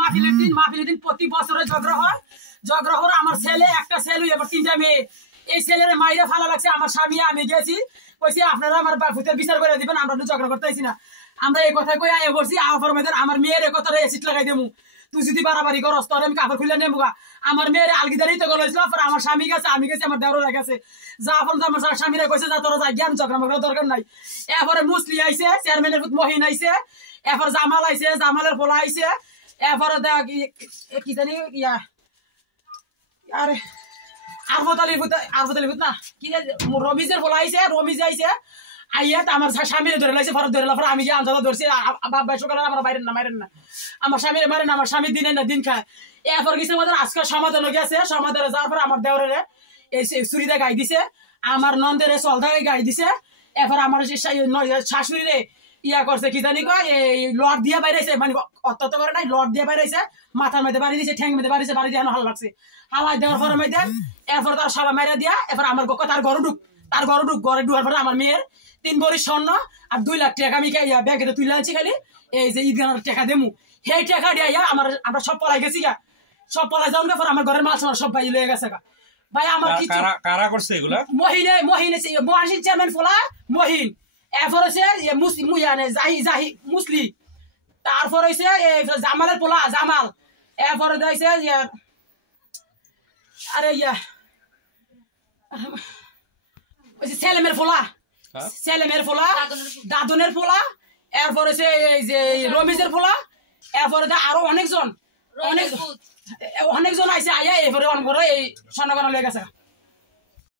মাহফিলের দিন প্রতি বছরে ঝগড়া হয়। ঝগড়া হওয়ার আমার ছেলে একটা ছেলে এবার 3টা মেয়ে। এই ছেলের মাইরা ফালা লাগছে আমার স্বামী। আমি গেছি কইছি আপনারা আমার ভূতের বিচার করে দিবেন, আমরা ঝগড়া করতেছি না। আমরা এই কথা কই আয় বলছি আমার মেয়ের কথা এসিড লাগাই দেবো, তুই যদি বাড়াবাড়ি করস তোর আমি কাপড় খুলে নেবো। আমার মেয়ের আলগিদারি তো গেছিল, আমার স্বামী গেছে, আমি গেছি, আমার দেওয়ার গেছে। যা ফোন আমার স্বামীরা কইছে যা তোরা যাই জ্ঞান ঝগড়া মগড়া দরকার নাই। এরপরে মুসলি আইছে, চেয়ারম্যানের মহিন আইছে, এরপর জামাল আইছে, জামালের পোলা আইছে, এরপরে কি জানি ইয়া আরে আরফত আলী না কি রমিজের পোলা আইছে, রমিজ আইছে আইয়া আমার স্বামীরে ধরে লাইছে, ফরত ধরে লাফার আমি যে আঞ্জাদা ধরছি বাবা সকালে আমার মারেন না আমার স্বামীরে মারেন না, আমার স্বামী দিনে না দিন খায়। এরপর কিছু আমাদের আজকে সমাধান গেছে, সমাধানে যাওয়ার পর আমার দেওয়ারে এই চুরিটা গাই দিছে, আমার নন্দের চলদা গাই দিছে। এরপর আমার শাশুড়িরে ইয়া করছে কি জানি কয় এই লট দিয়া বাইরেছে, মানে অত্যন্ত করে নাই, লট দিয়া বাইরেছে, মাথার মধ্যে বাড়ি দিছে, ঠ্যাং মধ্যে বাড়িছে, বাড়ি দিয়ে হাল লাগছে। হাওয়াই দেওয়ার পরে মধ্যে এরপর তার সবাই মেরে দিয়া এরপর আমার তার ঘরে ঘরে ঢুকার পরে আমার মেয়ের 3 ভরি স্বর্ণ আর 2 লাখ টাকা আমি ব্যাংকে তুলে আনছি, খালি এই যে ঈদগানোর টাকা দেবো, সেই টাকা দিয়ে আমরা সব পলাই গেছি গা, সব পলাই যাওয়ার পর আমার ঘরের মাল সব ভাই লয়ে গেছে গা। ভাই আমার কিছু কারা করছে এগুলা? মহিন চেয়ারম্যান ফোলা মহিন, এরপর হচ্ছে মুসলি, তারপর হয়েছে জামালের পোলা জামাল, এরপরে হয়েছে আরে সেলেমের ফোলা দাদনের ফোলা, এরপর হচ্ছে এই যে রমিজের ফোলা, এরপরে আরো অনেকজন আইসে আইয়া এরপরে এই স্বর্ণগণ লেগে গেছে।